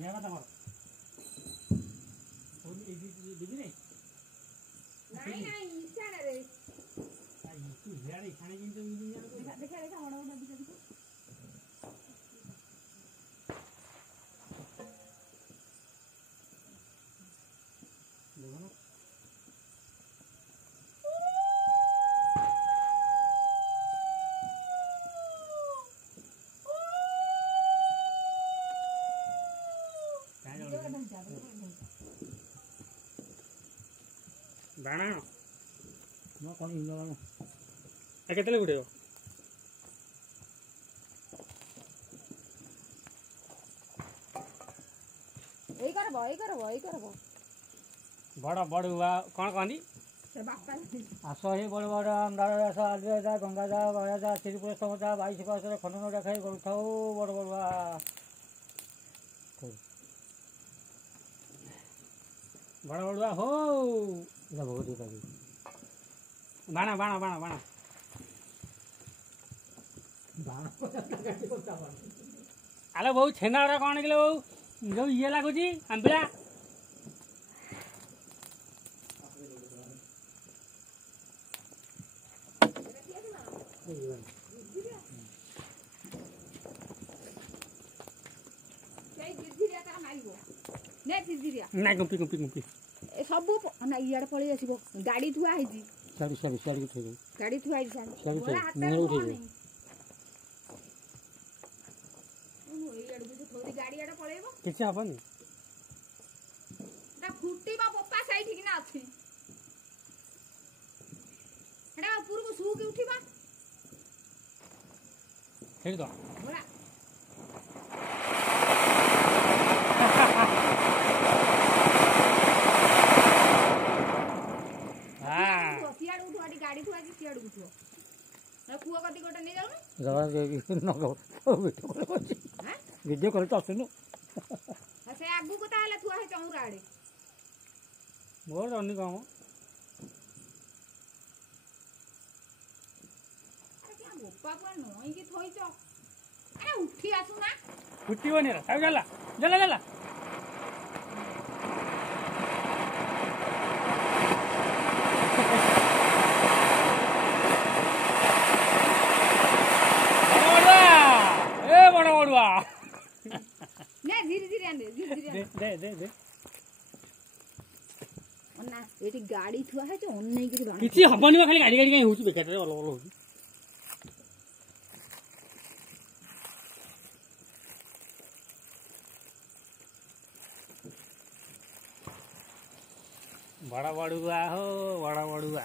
क्या बात है और दीदी नहीं नहीं नहीं इच्छा ना रे तू यार खाने की तो देखा देखा देखा बड़ा बड़ा दिखा देखो देखो ना दाना मैं कौन इन लोगों ने कितने गुड़े हो यही करबो बड़ा बड़ हुआ कौन कौन दी से बापा आस हे बड़ बड़ अंधार दास आदिदा गंगा दा गया दा श्रीपुर समता 22 पास खनन देखाई गरुथाओ बड़ बड़ुआ बड़ा बड़ुआ हो इला बहुत ही करी बाणा बाणा बाणा बाणा बाणा आलो बहु छेना रा कौन किलो बहु जो ये लागुची आंबिला ना गुंपी गुंपी गुंपी सब ना इयाड पळी आसीबो गाडी थुआ हैजी साडी साडी साडी उठे गाडी थुआ हैजी साडी साडी मोर उठे ओ इयाड बुझ थोड़ी गाडी आड पळेबो किछ हबनी ना फुटीबा पप्पा साइड कि ना अछि एडा पुरु को सु के उठीबा हेड दो बोला गाड़ी थुआ कि सियाड़ गुथो ना कुआ कति गोटा नै जाउनु जवा न गो वीडियो कॉल अछि हैं वीडियो कॉल त आसनु से आगु को ताले थुआ है चौरा आड़े मोर अन्नी काम क्या गोपा को नई कि थई छ अरे उठी आसु ना उठिबो नि रा साउ जाला जाला जाला ने धीरे धीरे आने धीरे धीरे दे दे दे अन्ना एठी गाड़ी थुआ है जो अन्नै कि बाण किछि हबनी खाली गाड़ी गाड़ी काई होउची बेकार रे अलग अलग होउची बड़ा बड़ुआ हो बड़ा बड़ुआ।